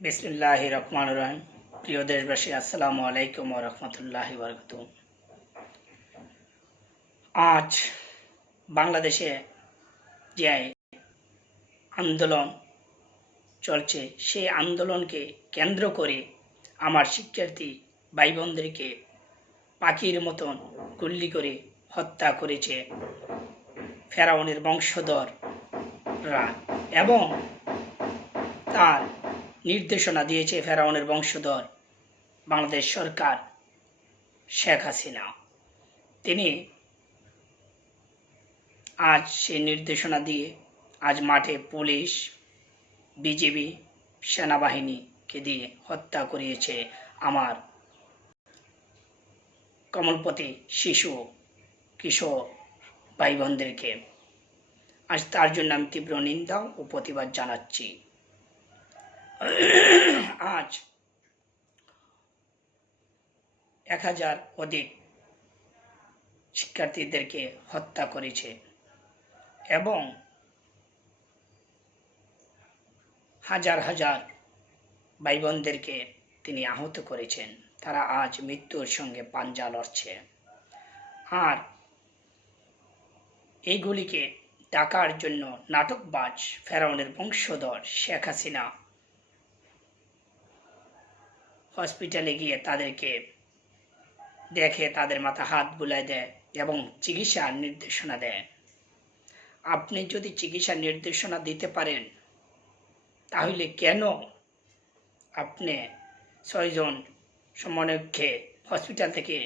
বিসমিল্লাহির রহমানির রহিম। প্রিয় দেশবাসী, আসসালামু আলাইকুম ওয়া রাহমাতুল্লাহি ওয়া বারাকাতুহু। আজ বাংলাদেশে যে আন্দোলন চলছে, সেই আন্দোলনকে কেন্দ্র করে আমার শিক্ষার্থী ভাই বোনদেরকে পাখির মতন গুলি করে হত্যা করেছে ফেরাউনের বংশধররা, এবং তার নির্দেশনা দিয়েছে ফেরাউনের বংশধর বাংলাদেশ সরকার শেখ হাসিনা। তিনি আজ সেই নির্দেশনা দিয়ে আজ মাঠে পুলিশ, বিজিবি, সেনাবাহিনীকে দিয়ে হত্যা করিয়েছে আমার কমলপতি শিশু কিশোর ভাই বোনদেরকে। আজ তার জন্য আমি তীব্র নিন্দা ও প্রতিবাদ জানাচ্ছি। আজ 1000 অধিক শিক্ষার্থীদেরকে হত্যা করেছে এবং হাজার হাজার ভাই বোনদেরকে তিনি আহত করেছেন। তারা আজ মৃত্যুর সঙ্গে পাঞ্জা লড়ছে। আর এইগুলিকে ডাকার জন্য নাটকবাজ ফেরাউনের বংশধর শেখ হাসিনা হসপিটালে গিয়ে তাদেরকে দেখে তাদের মাথা হাত বুলায় দেয় এবং চিকিৎসার নির্দেশনা দেয়। আপনি যদি চিকিৎসার নির্দেশনা দিতে পারেন, তাহলে কেন আপনি 6 জন সমন্বয়ককে হসপিটাল থেকে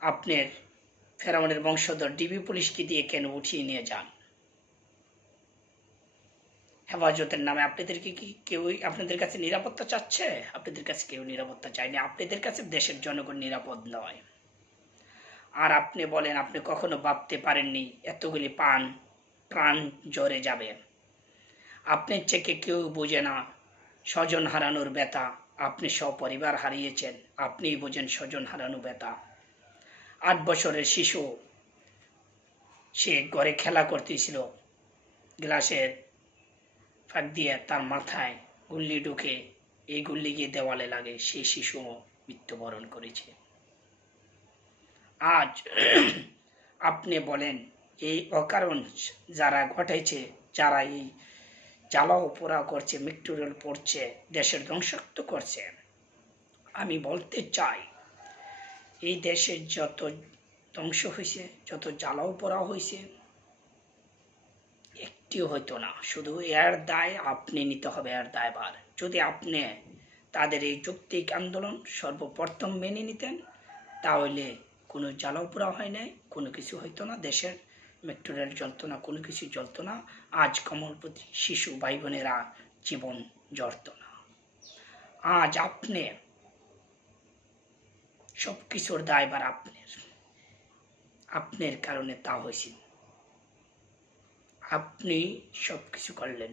আপনার ফেরাউনের বংশধর ডিবি পুলিশকে দিয়ে কেন উঠিয়ে নিয়ে যান? হেফাজতের নামে আপনাদেরকে কি কেউই আপনাদের কাছে নিরাপত্তা চাচ্ছে? আপনাদের কাছে কেউ নিরাপত্তা চায়নি। আপনাদের কাছে দেশের জনগণ নিরাপদ নয়। আর আপনি বলেন আপনি কখনো ভাবতে পারেননি এতগুলি প্রাণ জ্বরে যাবে। আপনার থেকে কেউ বোঝে না স্বজন হারানোর ব্যথা। আপনি সপরিবার হারিয়েছেন, আপনিই বোঝেন স্বজন হারানো ব্যথা। 8 বছরের শিশু, সে ঘরে খেলা করতেছিল, গ্লাসের ফাঁক দিয়ে তার মাথায় গুল্লি ঢুকে এই গুল্লি গিয়ে দেওয়ালে লাগে, সেই শিশু মৃত্যুবরণ করেছে। আজ আপনি বলেন এই অকারণ যারা ঘটাইছে, যারা এই জ্বালাও পোড়া করছে, মৃত্যুর পড়ছে, দেশের ধ্বংসাত্ম করছে, আমি বলতে চাই এই দেশের যত ধ্বংস হয়েছে, যত জ্বালাও পোড়া হয়েছে, একটিও হইতো না। শুধু এর দায় আপনি নিতে হবে, এর দায়ভার। যদি আপনি তাদের এই যৌক্তিক আন্দোলন সর্বপ্রথম মেনে নিতেন, তাহলে কোনো জ্বালাও পোড়া হয় নাই, কোনো কিছু হইতো না, দেশের মেট্রো রেল জ্বলতো না, কোনো কিছু জ্বলতো না, আজ কমলপতি শিশু ভাই বোনেরা জীবন জ্বলত না। আজ আপনি সব কিছুর দায়ভার আপনার কারণে তা হয়েছে। আপনি সব কিছু করলেন,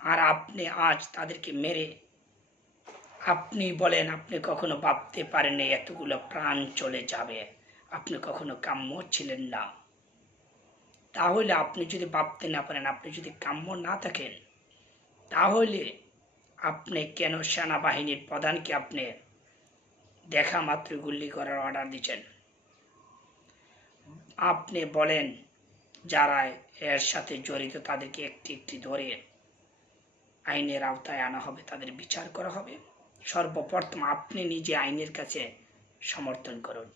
আর আপনি আজ তাদেরকে মেরে আপনি বলেন আপনি কখনো ভাবতে পারেননি এতগুলো প্রাণ চলে যাবে। আপনি কখনো কাম্য ছিলেন না। তাহলে আপনি যদি ভাবতে না পারেন, আপনি যদি কাম্য না থাকেন, তাহলে আপনি কেন সেনাবাহিনীর প্রধানকে আপনি দেখা মাত্র গুলি করার অর্ডার দিচ্ছেন? আপনি বলেন যারা এর সাথে জড়িত তাদেরকে একটি একটি ধরে আইনের আওতায় আনা হবে, তাদের বিচার করা হবে। সর্বপ্রথম আপনি নিজে আইনের কাছে সমর্থন করুন।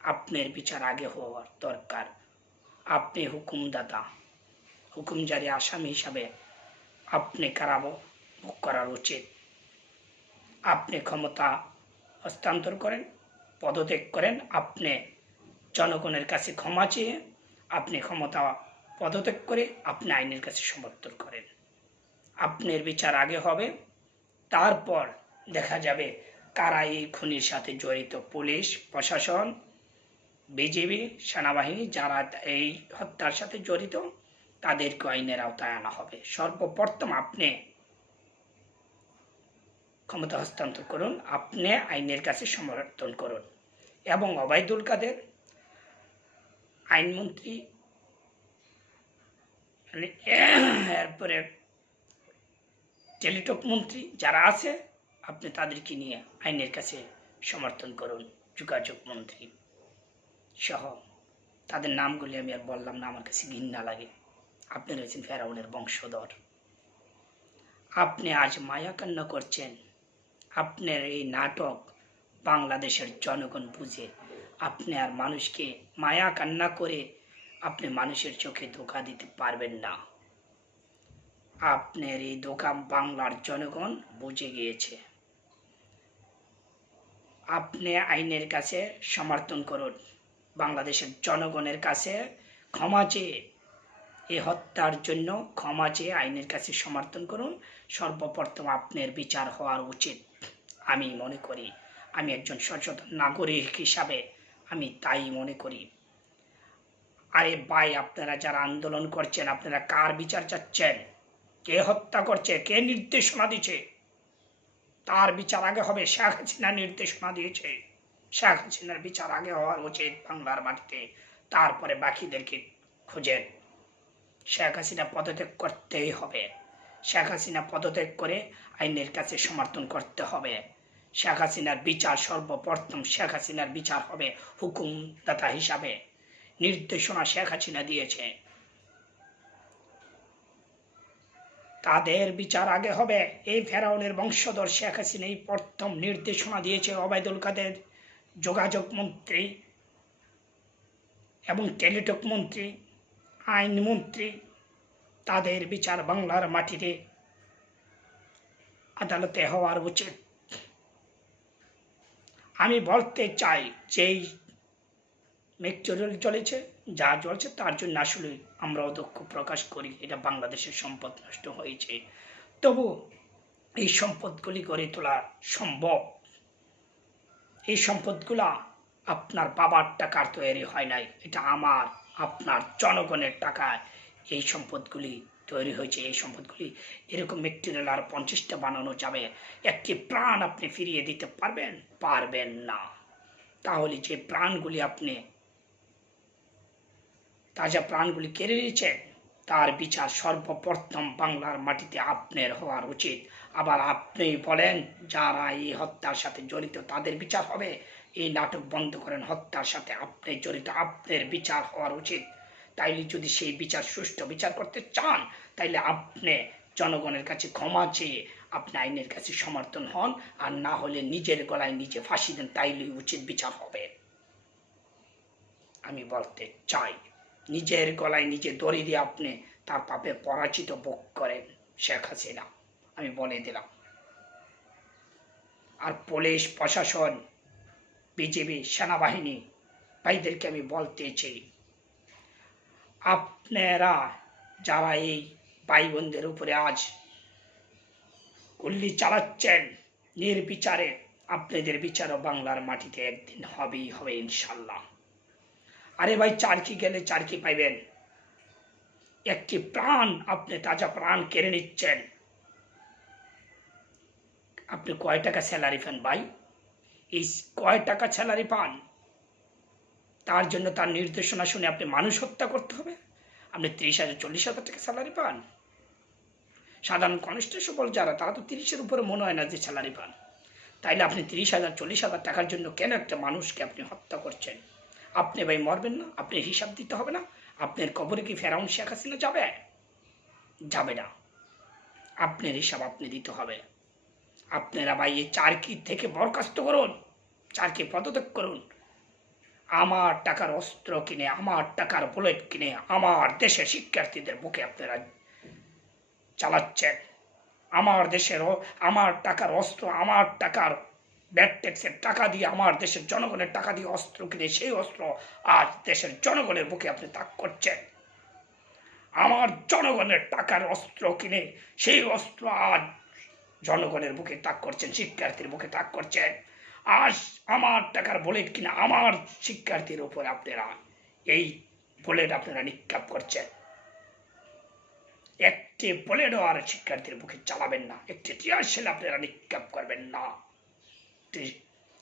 আপনার বিচার আগে হওয়ার দরকার। আপনি হুকুমদাতা, হুকুমজারি আসামি হিসাবে আপনি কারাভোগ করার উচিত। আপনি ক্ষমতা হস্তান্তর করেন, পদত্যাগ করেন, আপনি জনগণের কাছে ক্ষমা চেয়ে আপনি ক্ষমতা পদত্যাগ করে আপনি আইনের কাছে সমর্থন করেন। আপনার বিচার আগে হবে, তারপর দেখা যাবে কারা এই খুনির সাথে জড়িত। পুলিশ, প্রশাসন, বিজিবি, সেনাবাহিনী যারা এই হত্যার সাথে জড়িত, তাদেরকে আইনের আওতায় আনা হবে। সর্বপ্রথম আপনি ক্ষমতা হস্তান্তর করুন, আপনি আইনের কাছে সমর্থন করুন। এবং ওবায়দুল কাদের আইনমন্ত্রী, এরপরে টেলিটক মন্ত্রী যারা আছে, আপনি তাদেরকে নিয়ে আইনের কাছে সমর্থন করুন। যোগাযোগ মন্ত্রী সহ তাদের নামগুলি আমি আর বললাম না, আমার কাছে ঘৃণা লাগে। আপনি রয়েছেন ফেরাউনের বংশধর। আপনি আজ মায়া কান্না করছেন। আপনার এই নাটক বাংলাদেশের জনগণ বুঝে। আপনি আর মানুষকে মায়া কান্না করে আপনি মানুষের চোখে ধোঁকা দিতে পারবেন না। আপনার এই ধোঁকা বাংলার জনগণ বুঝে গিয়েছে। আপনি আইনের কাছে সমর্থন করুন, বাংলাদেশের জনগণের কাছে ক্ষমা চেয়ে, এই হত্যার জন্য ক্ষমা চেয়ে আইনের কাছে সমর্থন করুন। সর্বপ্রথম আপনার বিচার হওয়ার উচিত আমি মনে করি। আমি একজন সচেতন নাগরিক হিসাবে আমি তাই মনে করি। আরে ভাই, আপনারা যারা আন্দোলন করছেন, আপনারা কার বিচার চাচ্ছেন? কে হত্যা করছে? কে নির্দেশনা দিচ্ছে? তার বিচার আগে হবে। শেখ হাসিনা নির্দেশনা দিয়েছে, শেখ হাসিনার বিচার আগে হওয়ার উচিত বাংলার মাটিতে, তারপরে বাকিদেরকে খুঁজেন। শেখ হাসিনা পদত্যাগ করতেই হবে। শেখ হাসিনা পদত্যাগ করে আইনের কাছে সমর্থন করতে হবে। শেখ হাসিনার বিচার সর্বপ্রথম শেখ হাসিনার বিচার হবে হুকুমদাতা হিসাবে। নির্দেশনা শেখ হাসিনা দিয়েছে, তাদের বিচার আগে হবে। এই ফেরাউনের বংশধর শেখ হাসিনা এই প্রথম নির্দেশনা দিয়েছে। ওবায়দুল কাদের যোগাযোগ মন্ত্রী এবং টেলিটক মন্ত্রী, আইনমন্ত্রী, তাদের বিচার বাংলার মাটিতে আদালতে হওয়ার উচিত। আমি বলতে চাই, যেই মেট্রোরেল চলেছে, যা চলছে, তার জন্য আসলে আমরাও দুঃখ প্রকাশ করি। এটা বাংলাদেশের সম্পদ নষ্ট হয়েছে, তবু এই সম্পদগুলি গড়ে তোলা সম্ভব। এই সম্পদগুলা আপনার বাবার টাকার তৈরি হয় নাই, এটা আমার আপনার জনগণের টাকায় এই সম্পদগুলি তৈরি হয়েছে। এই সম্পদগুলি এরকম মেটেরিয়াল আর 50টা বানানো যাবে। একটি প্রাণ আপনি ফিরিয়ে দিতে পারবেন? পারবেন না। তাহলে যে প্রাণগুলি আপনি, তাজা প্রাণগুলি কেড়ে নিয়েছেন, তার বিচার সর্বপ্রথম বাংলার মাটিতে আপনার হওয়ার উচিত। আবার আপনি বলেন যারা এই হত্যার সাথে জড়িত তাদের বিচার হবে। এই নাটক বন্ধ করেন। হত্যার সাথে আপনি জড়িত, আপনার বিচার হওয়ার উচিত। তাইলে যদি সেই বিচার সুষ্ঠু বিচার করতে চান, তাইলে আপনি জনগণের কাছে ক্ষমা চেয়ে আপনি আইনের কাছে সমর্থন হন, আর না হলে নিজের গলায় নিজে ফাঁসি দেন, তাইলে উচিত বিচার হবে। আমি বলতে চাই, নিজের গলায় নিজে দড়ি দিয়ে আপনি তার পাপে পরাজিত ভোগ করেন শেখ হাসিনা, আমি বলে দিলাম। আর পুলিশ প্রশাসন, বিজিবি, সেনাবাহিনী ভাইদেরকে আমি বলতে চাই, আপনারা যারা এই ভাই বোনদের উপরে আজ গুল্লি চালাচ্ছেন নির্বিচারে, আপনাদের বিচারও বাংলার মাটিতে একদিন হবেই হবে ইনশাল্লাহ। আরে ভাই, চারকি গেলে চারকি পাইবেন। একটি প্রাণ, আপনি তাজা প্রাণ কেড়ে নিচ্ছেন। আপনি কয় টাকা স্যালারি পান ভাই? এই কয় টাকা স্যালারি পান? তার জন্য তার নির্দেশনা শুনে আপনি মানুষ হত্যা করতে হবে? আপনি 30,000 40,000 টাকা স্যালারি পান? সাধারণ কনস্টেবল যারা, তারা তো 30-এর উপরে মনে হয় না যে স্যালারি পান। তাইলে আপনি 30,000 40,000 টাকার জন্য কেন একটা মানুষকে আপনি হত্যা করছেন? আপনি ভাই মরবেন না? আপনি হিসাব দিতে হবে না? আপনার কবরে কি ফেরাউন শেখ হাসিনা যাবে? যাবে না। আপনার হিসাব আপনি দিতে হবে। আপনারা ভাই এই চারকি থেকে বরখাস্ত করুন, চারকি পদত্যাগ করুন। আমার টাকার অস্ত্র কিনে, আমার টাকার বুলেট কিনে আমার দেশের শিক্ষার্থীদের বুকে আপনারা চালাচ্ছেন। আমার দেশের, আমার টাকার অস্ত্র, আমার টাকার ব্যাট ট্যাক্সের টাকা দিয়ে, আমার দেশের জনগণের টাকা দিয়ে অস্ত্র কিনে সেই অস্ত্র আজ দেশের জনগণের বুকে আপনি তাক করছেন। আমার জনগণের টাকার অস্ত্র কিনে সেই অস্ত্র আজ জনগণের বুকে তাক করছেন, শিক্ষার্থীর বুকে তাক করছেন। আজ আমার টাকার বুলেট কিনা আমার শিক্ষার্থীর উপর আপনারা এই বুলেট আপনারা নিক্ষেপ করছেন। একটি বুলেটও আর শিক্ষার্থীর বুকে চালাবেন না, একটি টিয়ার সেল আপনারা নিক্ষেপ করবেন না।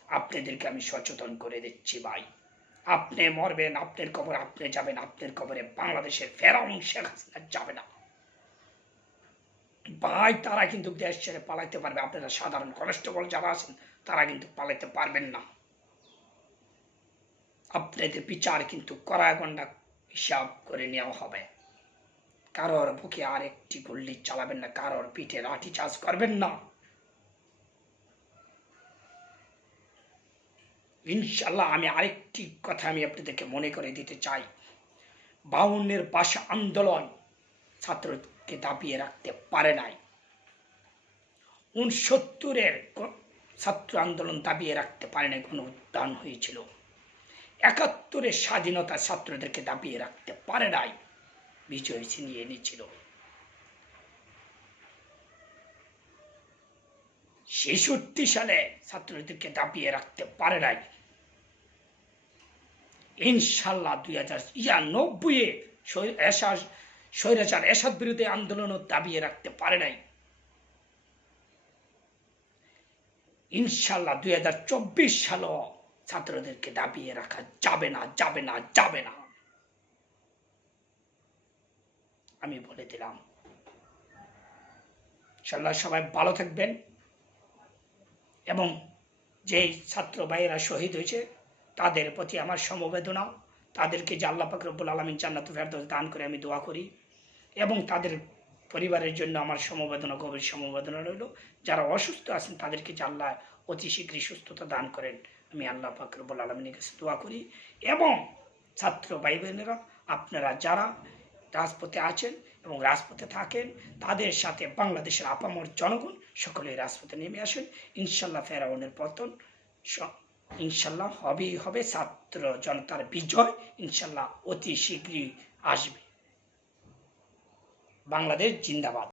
আপনাদেরকে আমি সচেতন করে দিচ্ছি ভাই, আপনি মরবেন, আপনার কবরে আপনি যাবেন, আপনার কবরে বাংলাদেশের ফেরাউন শেখ হাসিনা যাবে না। ভাই তারা কিন্তু দেশ ছেড়ে পালাইতে পারবে, আপনারা সাধারণ কনস্টেবল যারা আছেন তারা কিন্তু পালাইতে পারবেন না। আপনাদের বিচার কিন্তু কড়াগন্ডা হিসাব করে নেওয়া হবে। কারোর বুকে আর একটি গুল্লি চালাবেন না, কারোর পিঠে লাঠি চার্জ করবেন না। ইনশাল্লাহ আমি আরেকটি কথা আমি আপনাদেরকে মনে করে দিতে চাই, 52-এর ভাষা আন্দোলন ছাত্রকে দাবিয়ে রাখতে পারে নাই, 69-এর ছাত্র আন্দোলন দাবিয়ে রাখতে পারে নাই, গণ উত্থান হয়েছিল। 71-এর স্বাধীনতা ছাত্রদেরকে দাবিয়ে রাখতে পারে নাই, বিজয় ছিনিয়ে এনেছিল। 66 সালে ছাত্রদেরকে দাবিয়ে রাখতে পারে নাই। ইনশাল্লাহ 2099-এ স্বৈরাচার এরশাদ বিরোধী আন্দোলনও দাবিয়ে রাখতে পারে নাই। ইনশাল্লাহ 2024 সালও ছাত্রদেরকে দাবিয়ে রাখা যাবে না, যাবে না, যাবে না। আমি বলে দিলাম। ইনশাল্লাহ সবাই ভালো থাকবেন, এবং যেই ছাত্র ভাইয়েরা শহীদ হয়েছে তাদের প্রতি আমার সমবেদনা, তাদেরকে যে আল্লাহ পাক রব্বুল আলামিন জান্নাতুল ফেরদৌস দান করে আমি দোয়া করি, এবং তাদের পরিবারের জন্য আমার সমবেদনা, গভীর সমবেদনা রইল। যারা অসুস্থ আছেন তাদেরকে যে আল্লাহ অতি শীঘ্রই সুস্থতা দান করেন আমি আল্লাহ পাক রব্বুল আলামিনের কাছে দোয়া করি। এবং ছাত্র ভাই বোনেরা, আপনারা যারা রাজপথে আছেন এবং রাজপথে থাকেন, তাদের সাথে বাংলাদেশের আপামর জনগণ সকলেই রাজপথে নেমে আসেন। ইনশাল্লাহ ফেরাউনের পতন ইনশাল্লাহ হবেই হবে, ছাত্র জনতার বিজয় ইনশাল্লাহ অতি শীঘ্রই আসবে। বাংলাদেশ জিন্দাবাদ।